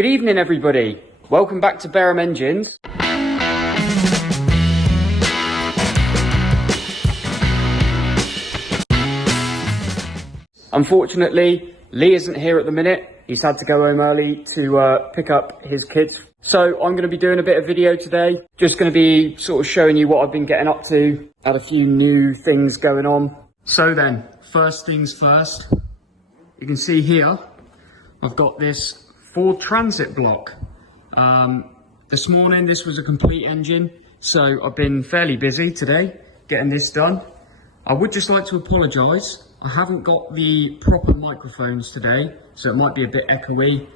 Good evening, everybody. Welcome back to Barham Engines. Unfortunately, Lee isn't here at the minute. He's had to go home early to pick up his kids. So I'm going to be doing a bit of video today. Just going to be sort of showing you what I've been getting up to. Had a few new things going on. So then, first things first. You can see here, I've got this Ford Transit block. This morning, this was a complete engine. So I've been fairly busy today getting this done. I would just like to apologise. I haven't got the proper microphones today, so it might be a bit echoey.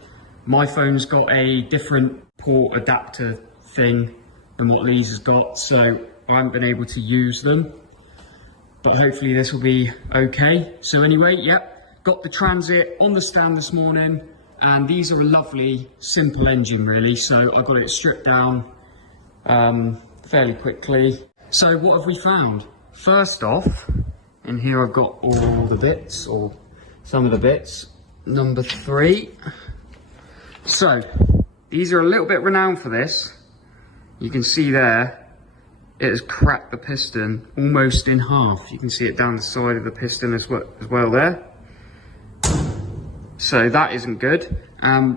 My phone's got a different port adapter thing than what Lee's has got, so I haven't been able to use them. But hopefully this will be okay. So anyway, yep, got the Transit on the stand this morning, and these are a lovely, simple engine really, so I got it stripped down fairly quickly. So what have we found? First off, in here I've got all the bits, or some of the bits. Number 3. So, these are a little bit renowned for this. You can see there, it has cracked the piston almost in half. You can see it down the side of the piston as well there. So that isn't good.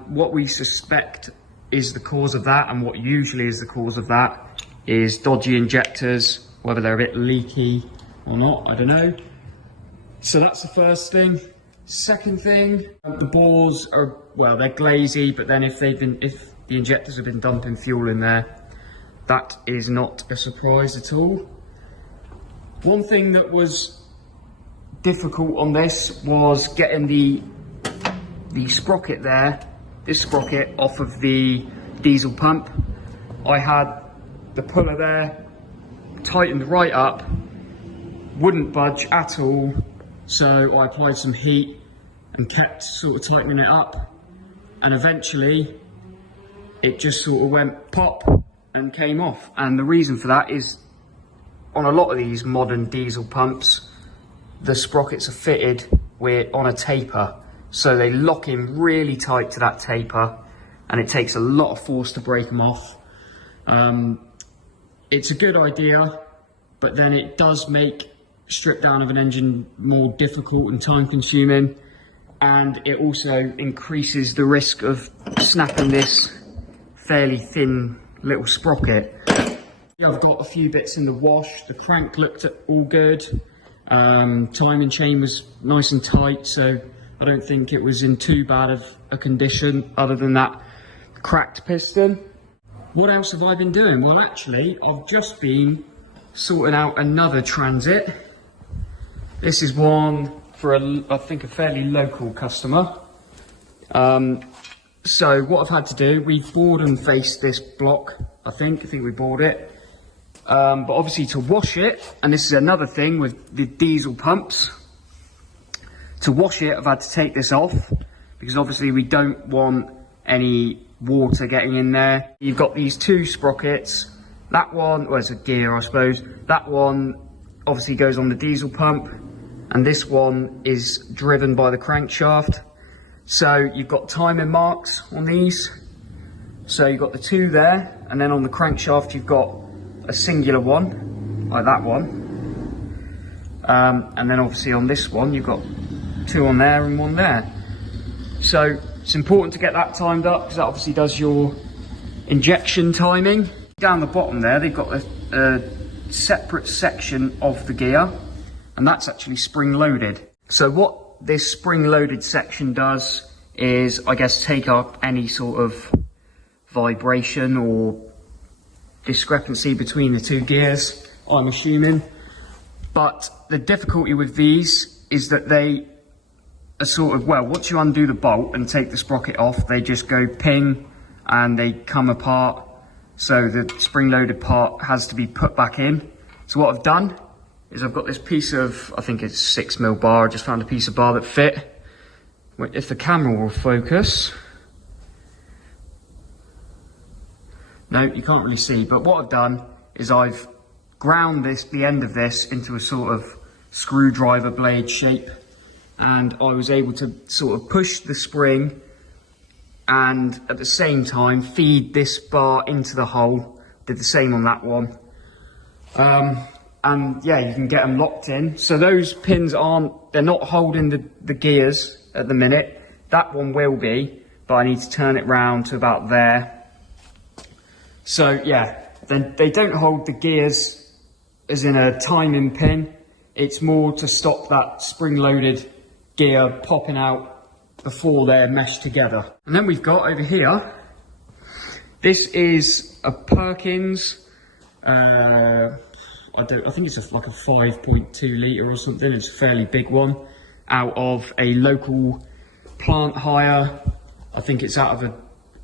What we suspect is the cause of that, and what usually is the cause of that, is dodgy injectors, whether they're a bit leaky or not, I don't know. So that's the first thing. Second thing, the bores are, well, they're glazy, but then if the injectors have been dumping fuel in there, that is not a surprise at all. One thing that was difficult on this was getting the sprocket there, this sprocket off of the diesel pump. I had the puller there tightened right up, wouldn't budge at all, so I applied some heat and kept sort of tightening it up, and eventually it just sort of went pop and came off. And the reason for that is, on a lot of these modern diesel pumps, the sprockets are fitted on a taper, so they lock in really tight to that taper, and it takes a lot of force to break them off. It's a good idea, but then it does make strip down of an engine more difficult and time consuming, and it also increases the risk of snapping this fairly thin little sprocket. I've got a few bits in the wash. The crank looked all good. Timing chain was nice and tight, so I don't think it was in too bad of a condition other than that cracked piston. What else have I been doing? Well, actually, I've just been sorting out another Transit. This is one for I think a fairly local customer. So what I've had to do, we've bored and faced this block, I think we bored it. But obviously to wash it, and this is another thing with the diesel pumps, to wash it I've had to take this off, because obviously we don't want any water getting in there. You've got these 2 sprockets. That one, well, it's a gear I suppose. That one obviously goes on the diesel pump, and this one is driven by the crankshaft. So you've got timing marks on these. So you've got the 2 there, and then on the crankshaft you've got a singular one, like that one. And then obviously on this one you've got 2 on there and 1 there. So it's important to get that timed up, because that obviously does your injection timing. Down the bottom there they've got a separate section of the gear, and that's actually spring loaded. So what this spring loaded section does is, I guess, take up any sort of vibration or discrepancy between the 2 gears, I'm assuming. But the difficulty with these is that they are sort of, well, once you undo the bolt and take the sprocket off, they just go ping and they come apart. So the spring loaded part has to be put back in. So what I've done is I've got this piece of, I think it's 6mm bar. I just found a piece of bar that fit. If the camera will focus. No, you can't really see, but what I've done is I've ground the end of this into a sort of screwdriver blade shape, and I was able to sort of push the spring and at the same time feed this bar into the hole. Did the same on that one. And yeah, you can get them locked in. So those pins they're not holding the gears at the minute. That one will be, but I need to turn it round to about there. So yeah, then they don't hold the gears as in a timing pin. It's more to stop that spring-loaded gear popping out before they're meshed together. And then we've got over here, this is a Perkins, I think it's like a 5.2 litre or something. It's a fairly big one, out of a local plant hire. I think it's out of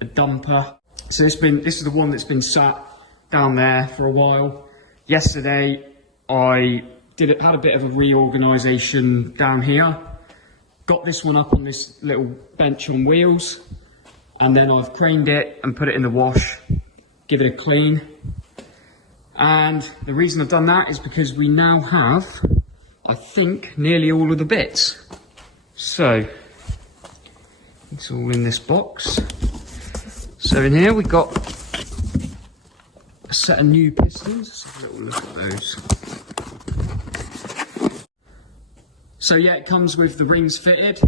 a dumper. So this is the one that's been sat down there for a while. Yesterday I had a bit of a reorganisation down here. Got this one up on this little bench on wheels, and then I've craned it and put it in the wash, give it a clean. And the reason I've done that is because we now have, I think, nearly all of the bits. So it's all in this box. So in here we've got a set of new pistons. Let's have a little look at those. So yeah, it comes with the rings fitted,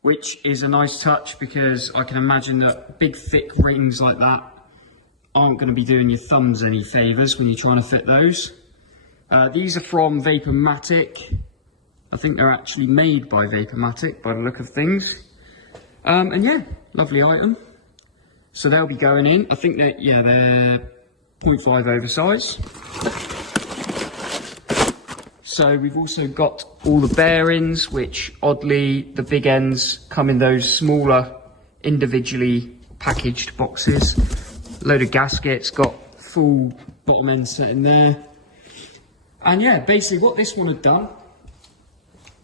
which is a nice touch because I can imagine that big thick rings like that aren't going to be doing your thumbs any favours when you're trying to fit those. These are from Vapormatic. I think they're actually made by Vapormatic by the look of things. And yeah, lovely item. So they'll be going in. I think that, yeah, they're 0.5 oversize. So we've also got all the bearings, which oddly the big ends come in those smaller individually packaged boxes. Load of gaskets, got full bottom end set in there. And yeah, basically what this one had done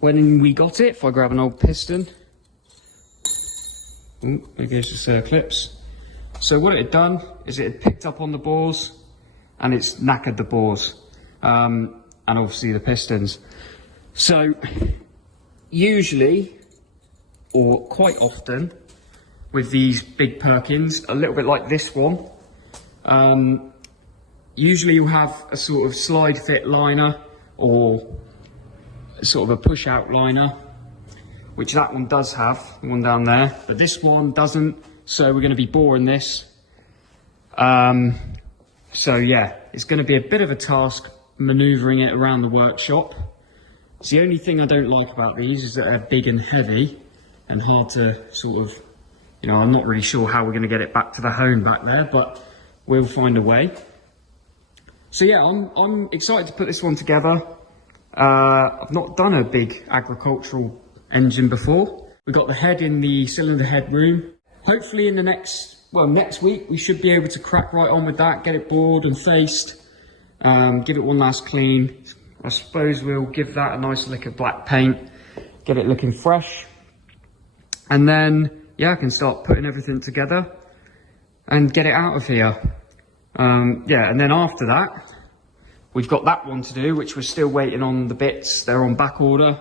when we got it, if I grab an old piston, ooh, there goes the circlips. So what it had done is it had picked up on the bores and it's knackered the bores, and obviously the pistons. So usually, or quite often, with these big Perkins, a little bit like this one, usually you'll have a sort of slide fit liner or sort of a push out liner, which that one does have, the one down there, but this one doesn't, so we're going to be boring this. So yeah, it's going to be a bit of a task manoeuvring it around the workshop. It's the only thing I don't like about these is that they're big and heavy and hard to sort of, you know, I'm not really sure how we're going to get it back to the home back there, but we'll find a way. So yeah, I'm excited to put this one together. I've not done a big agricultural engine before. We've got the head in the cylinder head room. Hopefully in the next week, we should be able to crack right on with that, get it bored and faced, give it one last clean. I suppose we'll give that a nice lick of black paint, get it looking fresh. And then, yeah, I can start putting everything together and get it out of here. Yeah, and then after that, we've got that one to do, which we're still waiting on the bits. They're on back order.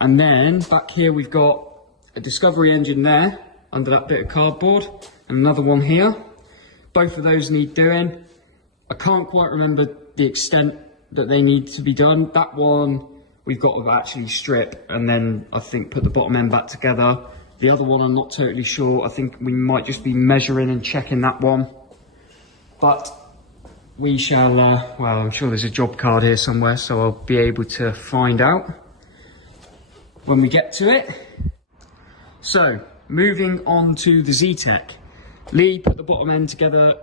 And then back here, we've got a Discovery engine there under that bit of cardboard and another one here. Both of those need doing. I can't quite remember the extent that they need to be done. That one we've got to actually strip and then I think put the bottom end back together. The other one I'm not totally sure. I think we might just be measuring and checking that one. But we shall, well, I'm sure there's a job card here somewhere, so I'll be able to find out when we get to it. So, moving on to the Zetec. Lee put the bottom end together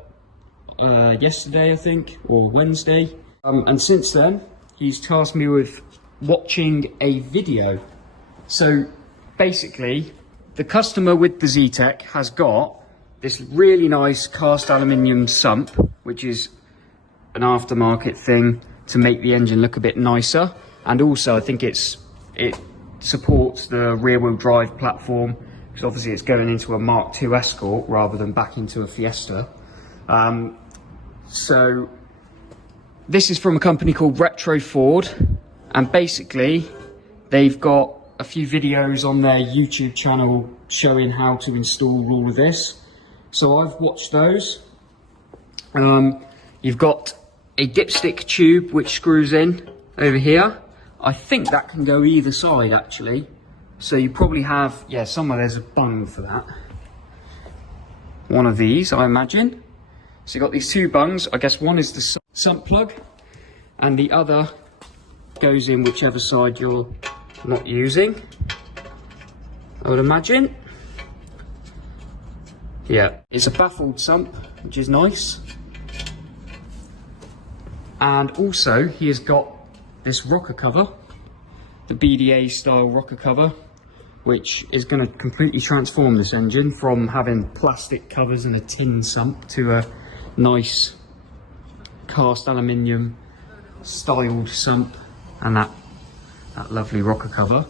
yesterday, I think, or Wednesday. And since then, he's tasked me with watching a video. So, basically, the customer with the Zetec has got this really nice cast aluminium sump, which is an aftermarket thing to make the engine look a bit nicer. And also, I think it supports the rear-wheel drive platform, because obviously it's going into a Mark II Escort rather than back into a Fiesta. So this is from a company called Retro Ford, and basically they've got a few videos on their YouTube channel showing how to install all of this. So I've watched those. You've got a dipstick tube which screws in over here. I think that can go either side actually. So you probably have, yeah, somewhere there's a bung for that. One of these, I imagine. So you've got these two bungs. I guess one is the sump plug and the other goes in whichever side you're not using, I would imagine. Yeah, it's a baffled sump, which is nice. And also he has got this rocker cover, the BDA style rocker cover, which is going to completely transform this engine from having plastic covers and a tin sump to a nice cast aluminium styled sump and that lovely rocker cover.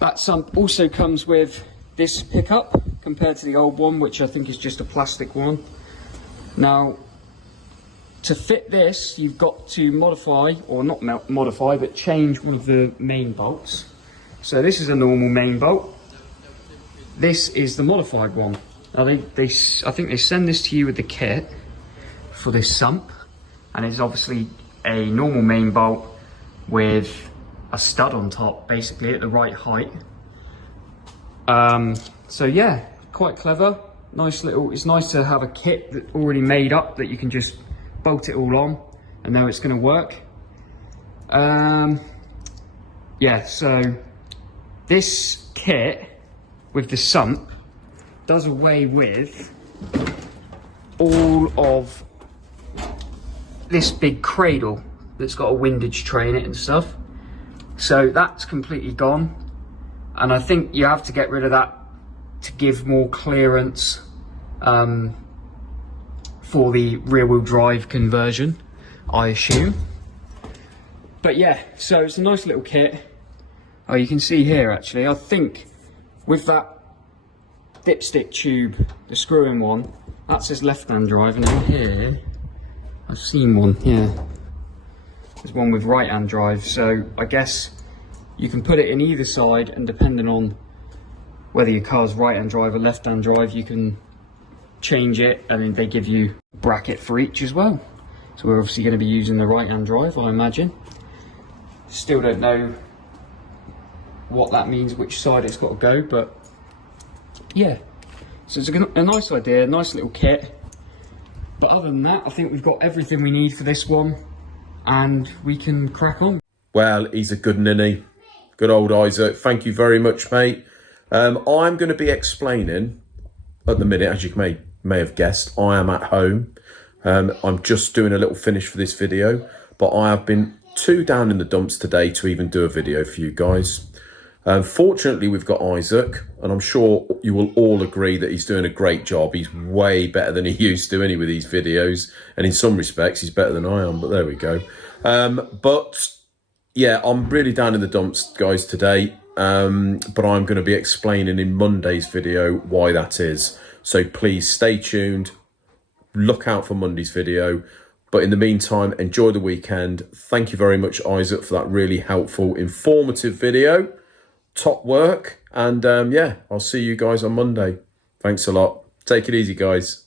That sump also comes with this pickup compared to the old one, which I think is just a plastic one. Now, to fit this, you've got to modify, or not modify, but change one of the main bolts. So this is a normal main bolt. This is the modified one. Now I think they send this to you with the kit for this sump, and it's obviously a normal main bolt with a stud on top, basically at the right height. So yeah, quite clever. Nice little. It's nice to have a kit that already made up that you can just bolt it all on, and now it's going to work. Yeah, so this kit with the sump does away with all of this big cradle that's got a windage tray in it and stuff. So that's completely gone. And I think you have to get rid of that to give more clearance for the rear wheel drive conversion, I assume. But yeah, so it's a nice little kit. Oh, you can see here actually, I think with that dipstick tube, the screw-in one, that says left-hand drive, and in here, I've seen one, yeah. There's one with right-hand drive, so I guess you can put it in either side, and depending on whether your car's right-hand drive or left-hand drive, you can change it, and then they give you a bracket for each as well. So we're obviously going to be using the right-hand drive, I imagine. Still don't know what that means, which side it's got to go, but yeah. So it's a nice idea, nice little kit. But other than that, I think we've got everything we need for this one, and we can crack on. Well, he's a good ninny. Good old Isaac. Thank you very much, mate. I'm going to be explaining at the minute, as you may have guessed, I am at home. I'm just doing a little finish for this video, but I have been too down in the dumps today to even do a video for you guys. Fortunately, we've got Isaac, and I'm sure you will all agree that he's doing a great job. He's way better than he used to anyway with these videos, and in some respects, he's better than I am, but there we go. But yeah, I'm really down in the dumps, guys, today, but I'm going to be explaining in Monday's video why that is. So please stay tuned, look out for Monday's video. But in the meantime, enjoy the weekend. Thank you very much, Isaac, for that really helpful, informative video. Top work. And yeah, I'll see you guys on Monday. Thanks a lot. Take it easy, guys.